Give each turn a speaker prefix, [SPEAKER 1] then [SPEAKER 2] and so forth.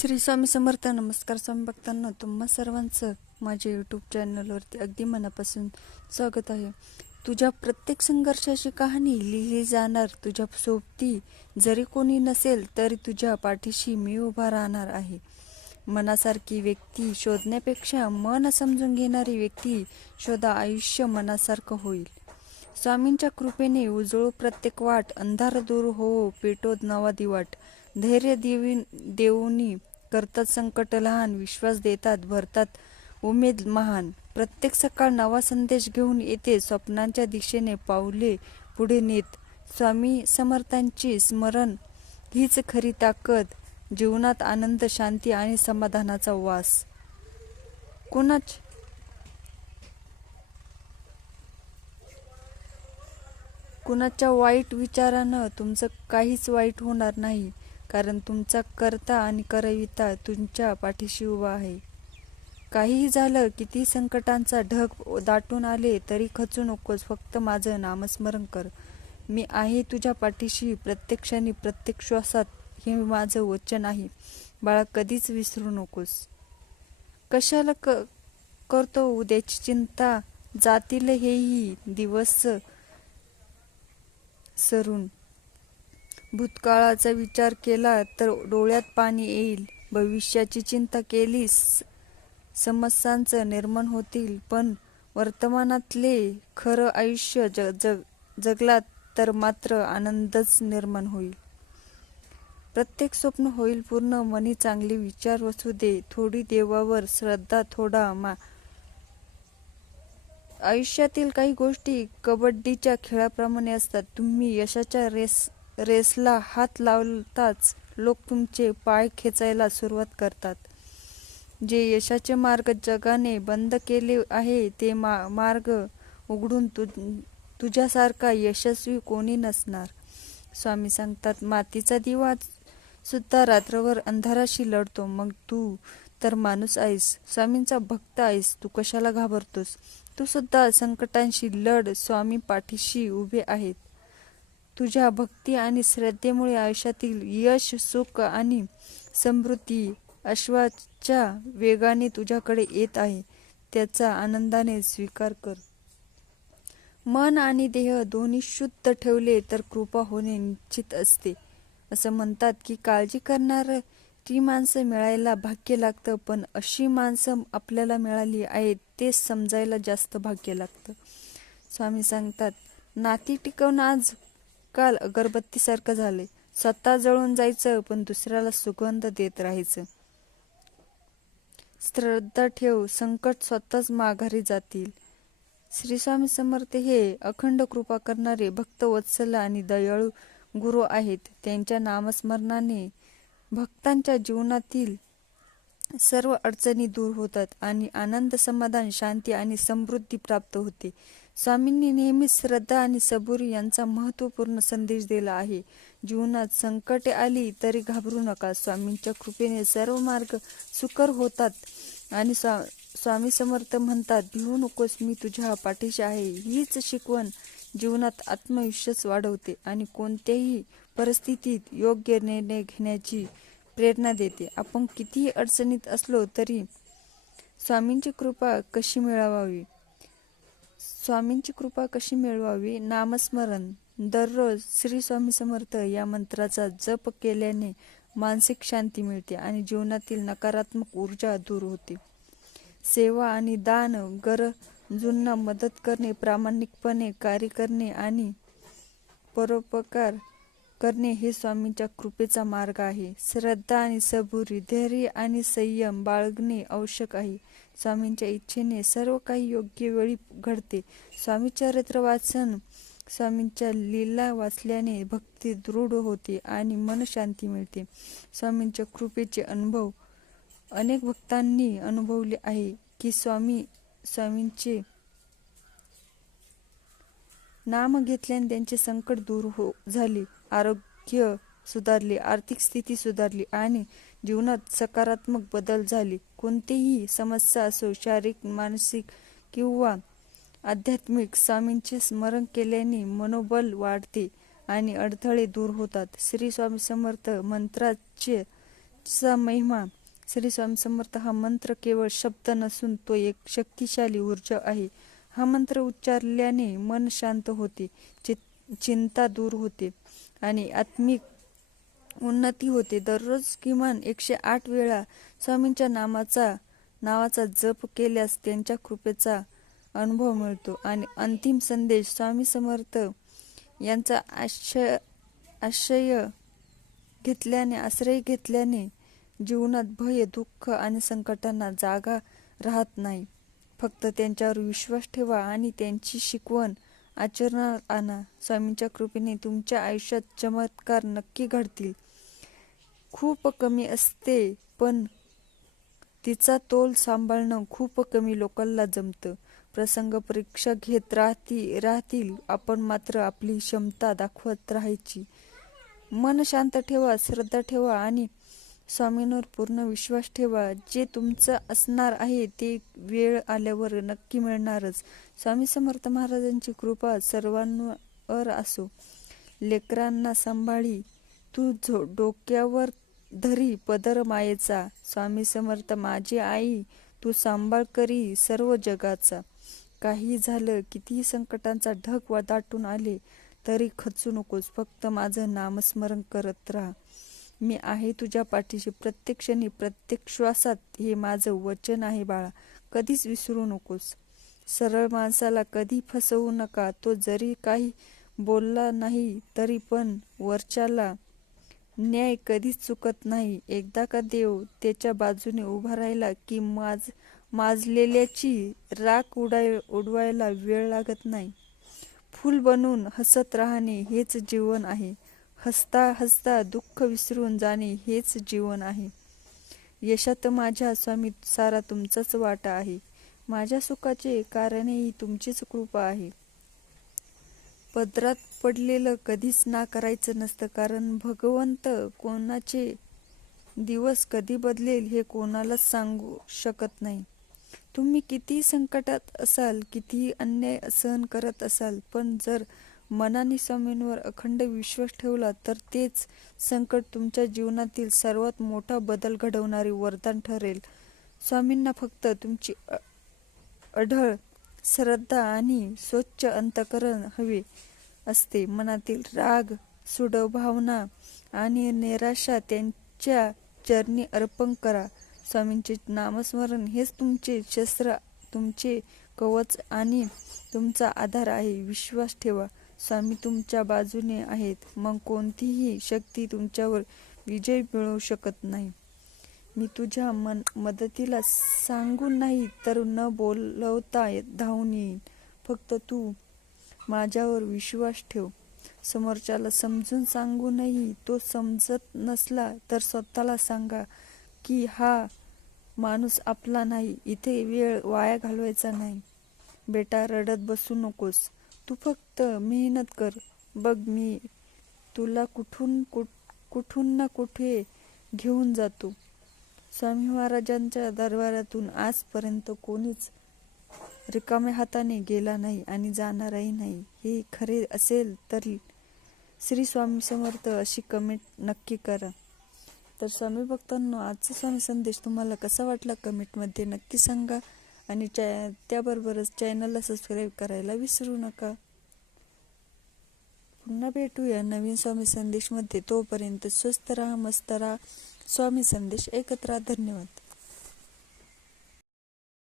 [SPEAKER 1] श्री स्वामी समर्थ. नमस्कार स्वामी भक्तांना तुम्हा सर्वांचं माझ्या यूट्यूब चॅनलवरती अगदी मनापासून स्वागत आहे. तुझ्या प्रत्येक संघर्षाची कहाणी लिहिली जाणार तुझ्या सोबती जरी कोणी नसेल तरी तुझ्या पाठीशी मी उभा राहणार आहे. मनासारखी व्यक्ती शोधण्यापेक्षा मन समजून घेणारी व्यक्ती शोधा आयुष्य मनासारखं होईल. स्वामींच्या कृपेने उजळू प्रत्येक वाट अंधार दूर हो पेटोद नवा दिवाट. धैर्य देवी देऊनी करतात संकट लहान विश्वास देतात भरतात. उमेद महान. प्रत्येक सकाळ नवा संदेश घेऊन येते स्वप्नांच्या दिशेने पावले पुढे नेत. स्वामी समर्थांची स्मरण हीच खरी ताकद. जीवनात आनंद शांती आणि समाधानाचा वास. कुणाच? कुणाच्या वाईट विचारानं तुमचं काहीच वाईट होणार नाही. कारण तुमचा करता आणि करविता तुमच्या पाठीशी उभा आहे. काहीही झालं किती संकटांचा ढग दाटून आले तरी खचू नकोस फक्त माझं नामस्मरण कर. मी आहे तुझ्या पाठीशी प्रत्यक्षाने प्रत्यक्ष प्रत्येक श्वासात हे माझं वचन आहे. बाळा कधीच विसरू नकोस. कशाला क करतो उद्याची चिंता? जातील हेही दिवस सरून भूतकाळाचा विचार केला तर डोळ्यात पाणी येईल. भविष्याची चिंता केलीस. समस्यांचं निर्माण होतील. पण वर्तमानातले खरं आयुष्य जग जग जगलात तर मात्र आनंदच निर्माण होईल. प्रत्येक स्वप्न होईल पूर्ण. मनी चांगले विचार असू दे. थोडी देवावर श्रद्धा थोडा मा आयुष्यातील काही गोष्टी कबड्डीच्या खेळाप्रमाणे असतात. तुम्ही यशाच्या रेस रेसला हात लावताच लोक तुमचे पाय खेचायला सुरुवात करतात. जे यशाचे मार्ग जगाने बंद केले आहे ते मा मार्ग उघडून तु तुझ्यासारखा यशस्वी कोणी नसणार. स्वामी सांगतात मातीचा दिवा सुद्धा रात्रभर अंधाराशी लढतो. मग तू तर माणूस आहेस स्वामींचा भक्त आहेस तू कशाला घाबरतोस? तू सुद्धा संकटांशी लढ स्वामी पाठीशी उभे आहेत. तुझ्या भक्ती आणि श्रद्धेमुळे आयुष्यातील यश सुख आणि समृद्धी अश्वाच्या वेगाने तुझ्याकडे येत आहे. त्याचा आनंदाने स्वीकार कर. मन आणि देह दोन्ही शुद्ध ठेवले तर कृपा होणे निश्चित असते. असं म्हणतात की काळजी करणार ती माणसं मिळायला भाग्य लागतं पण अशी माणसं आपल्याला मिळाली आहेत ते समजायला जास्त भाग्य लागतं. स्वामी सांगतात नाती टिकवणं आज काल अगरबत्तीसारखं झालंय. स्वतः जळून जायचं पण दुसऱ्याला सुगंध देत राहायचं. श्रद्धा ठेव संकट स्वतःच माघारी जातील. श्री स्वामी समर्थ हे अखंड कृपा करणारे भक्त वत्सल आणि दयाळू गुरु आहेत. त्यांच्या नामस्मरणाने भक्तांच्या जीवनातील सर्व अडचणी दूर होतात आणि आनंद समाधान शांती आणि समृद्धी प्राप्त होते. स्वामींनी नेहमीच श्रद्धा आणि सबुरी यांचा महत्त्वपूर्ण संदेश दिला आहे. जीवनात संकटे आली तरी घाबरू नका. स्वामींच्या कृपेने सर्व मार्ग सुकर होतात. आणि स्वा स्वामी समर्थ म्हणतात भिवू नकोस मी तुझ्या पाठीशी आहे. हीच शिकवण जीवनात आत्मविश्वास वाढवते आणि कोणत्याही परिस्थितीत योग्य निर्णय घेण्याची प्रेरणा देते. आपण कितीही अडचणीत असलो तरी स्वामींची कृपा कशी मिळवावी? स्वामींची कृपा कशी मिळवावी? नामस्मरण. दररोज श्री स्वामी समर्थ या मंत्राचा जप केल्याने मानसिक शांती मिळते आणि जीवनातील नकारात्मक ऊर्जा दूर होते. सेवा आणि दान गरजूंना मदत करणे प्रामाणिकपणे कार्य करणे आणि परोपकार करणे हे स्वामींच्या कृपेचा मार्ग आहे. श्रद्धा आणि सबुरी धैर्य आणि संयम बाळगणे आवश्यक आहे. स्वामींच्या इच्छेने सर्व काही योग्य वेळी घडते. स्वामी चरित्र वाचन स्वामींच्या लीला वाचल्याने भक्ती दृढ होते आणि मन शांती मिळते. स्वामींच्या कृपेचे अनुभव अनेक भक्तांनी अनुभवले आहे की स्वामी स्वामींचे नाम घेतल्याने त्यांचे संकट दूर हो झाले. आरोग्य सुधारले आर्थिक स्थिती सुधारली आणि जीवनात सकारात्मक बदल झाले. कोणतीही समस्या असो शारीरिक मानसिक किंवा आध्यात्मिक स्वामींचे स्मरण केल्याने मनोबल वाढते आणि अडथळे दूर होतात. श्री स्वामी समर्थ मंत्राचे चा महिमा. श्री स्वामी समर्थ हा मंत्र केवळ शब्द नसून तो एक शक्तिशाली ऊर्जा आहे. हा मंत्र उच्चारल्याने मन शांत होते. चित्त चिंता दूर होते आणि आत्मिक उन्नती होते. दररोज किमान एकशे आठ वेळा स्वामींच्या नामाचा नावाचा जप केल्यास त्यांच्या कृपेचा अनुभव मिळतो. आणि अंतिम संदेश स्वामी समर्थ यांचा आश्रय आश्रय घेतल्याने आश्रय घेतल्याने जीवनात भय दुःख आणि संकटांना जागा राहत नाही. फक्त त्यांच्यावर विश्वास ठेवा आणि त्यांची शिकवण आचरणात आणा. स्वामींच्या कृपेने तुमच्या आयुष्यात चमत्कार नक्की घडतील. खूप कमी असते पण तिचा तोल सांभाळणं खूप कमी लोकांना जमतं. प्रसंग परीक्षा घेत राहती राहतील. आपण मात्र आपली क्षमता दाखवत राहायची. मन शांत ठेवा श्रद्धा ठेवा आणि स्वामींवर पूर्ण विश्वास ठेवा. जे तुमचं असणार आहे ते वेळ आल्यावर नक्की मिळणारच. स्वामी समर्थ महाराजांची कृपा सर्वांवर असो. लेकरांना सांभाळी. तू झो डोक्यावर धरी पदर मायेचा. स्वामी समर्थ माझी आई तू सांभाळ करी सर्व जगाचा. काही झालं कितीही संकटांचा ढग दाटून आले तरी खचू नकोस. फक्त माझं नामस्मरण करत राहा. मी आहे तुझ्या पाठीशी. प्रत्येक क्षणी प्रत्येक श्वासात हे माझं वचन आहे बाळा. कधीच विसरू नकोस. सरळ माणसाला कधी फसवू नका. तो जरी काही बोलला नाही तरी पण वरच्याला न्याय कधीच चुकत नाही. एकदा का देव त्याच्या बाजूने उभा राहिला की माज माजलेल्याची राख उडाय उडवायला वेळ लागत नाही. फूल बनून हसत राहणे हेच जीवन आहे. हसता हसता दुःख विसरून जाणे हेच जीवन आहे. यशात माझ्या स्वामी सारा तुमचाच वाटा आहे. माझ्या सुखाचे कारणही तुमचीच कृपा आहे. पदरात पडलेलं कधीच ना करायचं नसतं कारण भगवंत कोणाचे दिवस कधी बदलेल हे कोणालाच सांगू शकत नाही. तुम्ही किती संकटात असाल कितीही अन्याय सहन करत असाल पण जर मनाने स्वामींवर अखंड विश्वास ठेवला तर तेच संकट तुमच्या जीवनातील सर्वात मोठा बदल घडवणारे वरदान ठरेल. स्वामींना फक्त तुमची अ- अढळ श्रद्धा आणि स्वच्छ अंतकरण हवे असते. मनातील राग सुडव भावना आणि निराशा त्यांच्या चरणी अर्पण करा. स्वामींचे नामस्मरण हेच तुमचे शस्त्र तुमचे कवच आणि तुमचा आधार आहे. विश्वास ठेवा. स्वामी तुमच्या बाजूने आहेत. मग कोणतीही शक्ती तुमच्यावर विजय मिळवू शकत नाही. मी तुझ्या मन मदतीला सांगून नाही तर न बोलवता धावून येईन. फक्त तू माझ्यावर विश्वास ठेव. समोरच्याला समजून सांगूनही तो समजत नसला तर स्वतःला सांगा की हा माणूस आपला नाही इथे वेळ वाया घालवायचा नाही. बेटा रडत बसू नकोस. तू फक्त मेहनत कर. बघ मी तुला कुठून कुठ कुठून ना कुठे घेऊन जातो. स्वामी महाराजांच्या दरबारातून आजपर्यंत कोणीच रिकाम्या हाताने गेला नाही आणि जाणारही नाही. हे खरे असेल तर श्री स्वामी समर्थ अशी कमेंट नक्की करा. तर स्वामी भक्तांनो आजचा स्वामी संदेश तुम्हाला कसा वाटला कमेंटमध्ये नक्की सांगा आणि चॅ त्याबरोबरच चॅनलला सबस्क्राईब करायला विसरू नका. पुन्हा भेटूया नवीन स्वामी संदेशमध्ये. तोपर्यंत स्वस्त राहा मस्त राहा. स्वामी संदेश एकत्र धन्यवाद.